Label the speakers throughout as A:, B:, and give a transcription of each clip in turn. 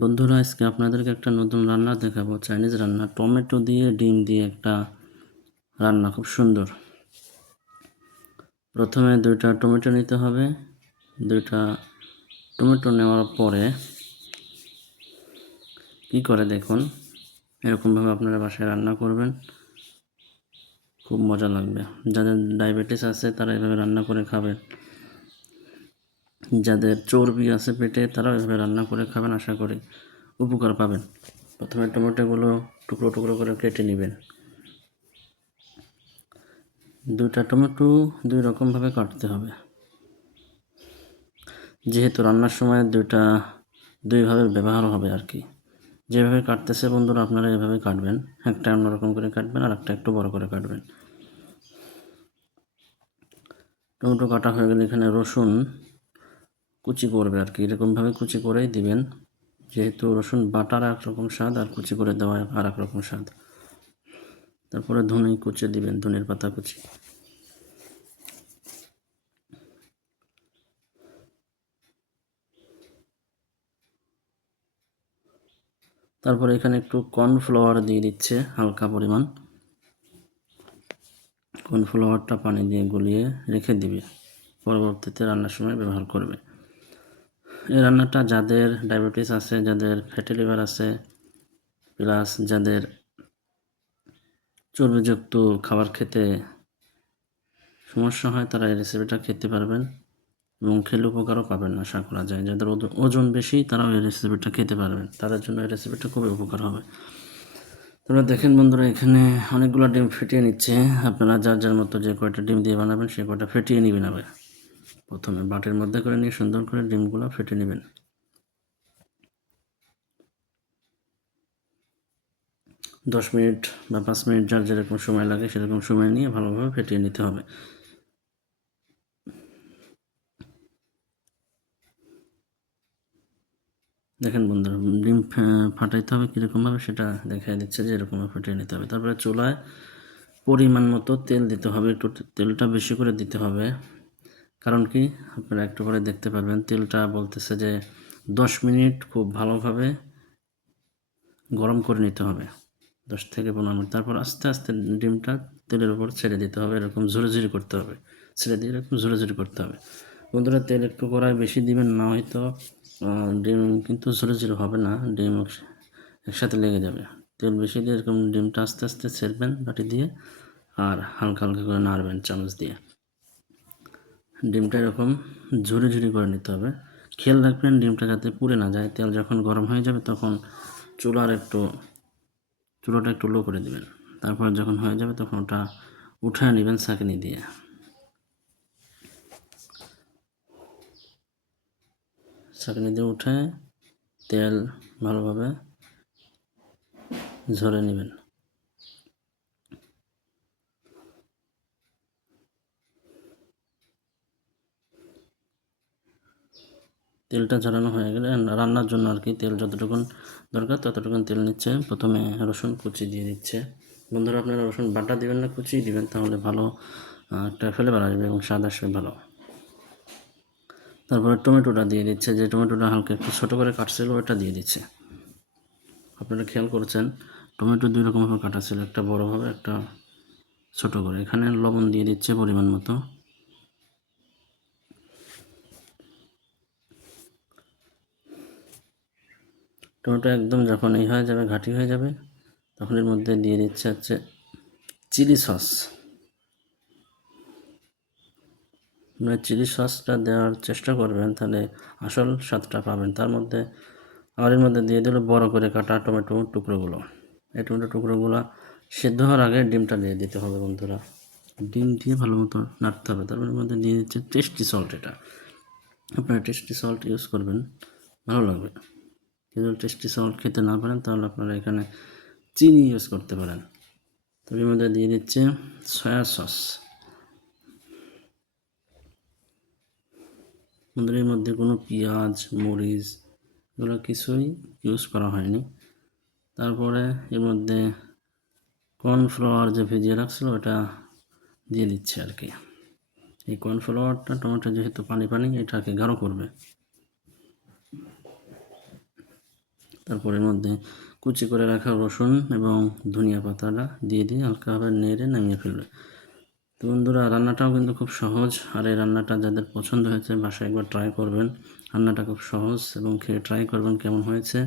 A: বন্ধুরা, আজকে আপনাদেরকে একটা নতুন রান্না দেখাবো। চাইনিজ রান্না, টমেটো দিয়ে, ডিম দিয়ে একটা রান্না, খুব সুন্দর। প্রথমে দুইটা টমেটো নিতে হবে। দুইটা টমেটো নেওয়ার পরে কি করে দেখুন, এরকমভাবে আপনারা বাসায় রান্না করবেন। খুব মজা লাগবে। যাদের ডায়াবেটিস আছে, তারা এভাবে রান্না করে খাবেন। যাদের চর্বি আছে পেটে, তারাও এভাবে রান্না করে খাবেন, আশা করি উপকার পাবেন। প্রথমে টমেটোগুলো টুকরো টুকরো করে কেটে নেবেন। দুইটা টমেটো দুই রকমভাবে কাটতে হবে। যেহেতু রান্নার সময় দুইটা, দুইভাবে ব্যবহার হবে আর কি। যেভাবে কাটতেছে বন্ধুরা, আপনারা এভাবে কাটবেন। একটা অন্যরকম করে কাটবেন আর একটা একটু বড় করে কাটবেন। টমেটো কাটা হয়ে গেলে এখানে রসুন কুচি করবে আর কি। এরকমভাবে কুচি করেই দিবেন। যেহেতু রসুন বাটার একরকম স্বাদ আর কুচি করে দেওয়া আর এক রকম স্বাদ। তারপরে ধনে কুচি দিবেন, ধনের পাতা কুচি। তারপরে এখানে একটু কর্নফ্লাওয়ার দিয়ে দিচ্ছে হালকা পরিমাণ। কর্নফ্লাওয়ারটা পানি দিয়ে গলিয়ে রেখে দিবে। পরবর্তীতে রান্নার সময় ব্যবহার করবে। এই রান্নাটা যাদের ডায়াবেটিস আছে, যাদের ফ্যাটি লিভার আছে প্লাস যাদের চর্বিযুক্ত খাবার খেতে সমস্যা হয়, তারা এই রেসিপিটা খেতে পারবেন এবং খেলে উপকারও পাবেন, আশা করা যায়। যাদের ওজন বেশি, তারাও এই রেসিপিটা খেতে পারবেন। তাদের জন্য এই রেসিপিটা খুবই উপকার হবে। তোমরা দেখেন বন্ধুরা, এখানে অনেকগুলো ডিম ফেটিয়ে নিচ্ছে। আপনারা যার যার মতো যে কয়টা ডিম দিয়ে বানাবেন, সে কয়টা ফেটিয়ে নেবেন আবার। প্রথমে বাটির মধ্যে করে নিয়ে সুন্দর করে ডিমগুলো ফেটে নেবেন। দশ মিনিট বা পাঁচ মিনিট যার যেরকম সময় লাগে সেরকম সময় নিয়ে ভালোভাবে ফেটিয়ে নিতে হবে। দেখেন বন্ধুরা, ডিম ফাটাইতে হবে কীরকমভাবে সেটা দেখাই দিচ্ছে যে এরকমভাবে ফুটিয়ে নিতে হবে। তারপরে চুলায় পরিমাণ মতো তেল দিতে হবে, একটু তেলটা বেশি করে দিতে হবে। কারণ কি? আপনারা একটু পরে দেখতে পারবেন। তেলটা বলতেছে যে দশ মিনিট খুব ভালোভাবে গরম করে নিতে হবে। দশ থেকে পনেরো মিনিট। তারপর আস্তে আস্তে ডিমটা তেলের উপর ছেড়ে দিতে হবে। এরকম ঝুড়ি করতে হবে। ছেড়ে দিয়ে এরকম ঝুড়ি করতে হবে। বন্ধুরা, তেল একটু করায় বেশি দিবেন না, হয়তো ডিম কিন্তু ঝুড়ে হবে না। ডিম একসাথে লেগে যাবে। তেল বেশি দিয়ে এরকম ডিমটা আস্তে আস্তে ছেড়বেন বাটি দিয়ে, আর হালকা হালকা করে নাড়বেন চামচ দিয়ে। ডিমটা এরকম ঝুড়ি ঝুড়ি করে নিতে হবে। খেয়াল রাখবেন ডিমটা যাতে পুড়ে না যায়, তেল যখন গরম হয়ে যাবে তখন চুলার একটু, চুলাটা একটু লো করে দিবেন। তারপর যখন হয়ে যাবে তখন ওটা উঠায় নেবেন ছাঁকনি দিয়ে। ছাঁকনি দিয়ে উঠে তেল ভালোভাবে ঝরে নেবেন। তেলটা ঝরানো হয়ে গেলে রান্নার জন্য আর কি তেল যতটুকুন দরকার ততটুকুন তেল নিচ্ছে। প্রথমে রসুন কুচি দিয়ে দিচ্ছে। বন্ধুরা, আপনারা রসুন বাটা দিবেন না কুচি দিবেন, তাহলে ভালো একটা ফ্লেভার আসবে এবং স্বাদ আসবে ভালো। তারপরে টমেটোটা দিয়ে দিচ্ছে। যে টমেটোটা হালকা একটু ছোটো করে কাটছিল ওটা দিয়ে দিচ্ছে। আপনারা খেয়াল করছেন, টমেটো দুই রকমভাবে কাটা ছিল, একটা বড় হবে একটা ছোটো করে। এখানে লবণ দিয়ে দিচ্ছে পরিমাণ মতো। টমেটো একদম যখন এই হয়ে যাবে, ঘাটি হয়ে যাবে, তখন এর মধ্যে দিয়ে দিচ্ছে হচ্ছে চিলি সস। মানে চিলি সসটা দেওয়ার চেষ্টা করবেন, তাহলে আসল স্বাদটা পাবেন। তার মধ্যে আর এর মধ্যে দিয়ে দিল বড় করে কাটা টমেটো টুকরোগুলো। এই টমেটো টুকরোগুলো সেদ্ধ হওয়ার আগে ডিমটা দিয়ে দিতে হবে বন্ধুরা। ডিম দিয়ে ভালো মতো নাড়তে হবে, তারপর মধ্যে দিয়ে দিচ্ছে টেস্টি সল্ট এটা। আপনারা টেস্টি সল্ট ইউজ করবেন, ভালো লাগবে। যদি টেস্টি সল্ট খেতে না পারেন, তাহলে আপনারা এখানে চিনি ইউজ করতে পারেন। তবে মধ্যে দিয়ে দিচ্ছে সয়া সস আমাদের এর মধ্যে কোনো পেঁয়াজ, মরিচ এগুলো কিছুই ইউজ করা হয়নি। তারপরে এর মধ্যে কর্নফ্লাওয়ার যে ভিজিয়ে রাখছিল, ওটা দিয়ে দিচ্ছে আর কি। এই কর্নফ্লাওয়ারটা টমেটো যেহেতু পানি পানি, এটাকে গাঢ় করবে। তারপর এর মধ্যে কুচি করে রাখা রসুন এবং ধনিয়া পাতাটা দিয়ে দিয়ে হালকাভাবে নেড়ে নামিয়ে ফেলবে। তো বন্ধুরা, রান্নাটাও কিন্তু খুব সহজ আর এই রান্নাটা যাদের পছন্দ হয়েছে বাসায় একবার ট্রাই করবেন। রান্নাটা খুব সহজ এবং খেয়ে ট্রাই করবেন কেমন হয়েছে।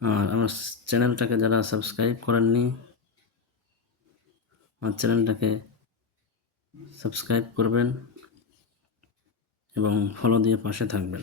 A: আর আমার চ্যানেলটাকে যারা সাবস্ক্রাইব করেননি, আমার চ্যানেলটাকে সাবস্ক্রাইব করবেন এবং ফলো দিয়ে পাশে থাকবেন।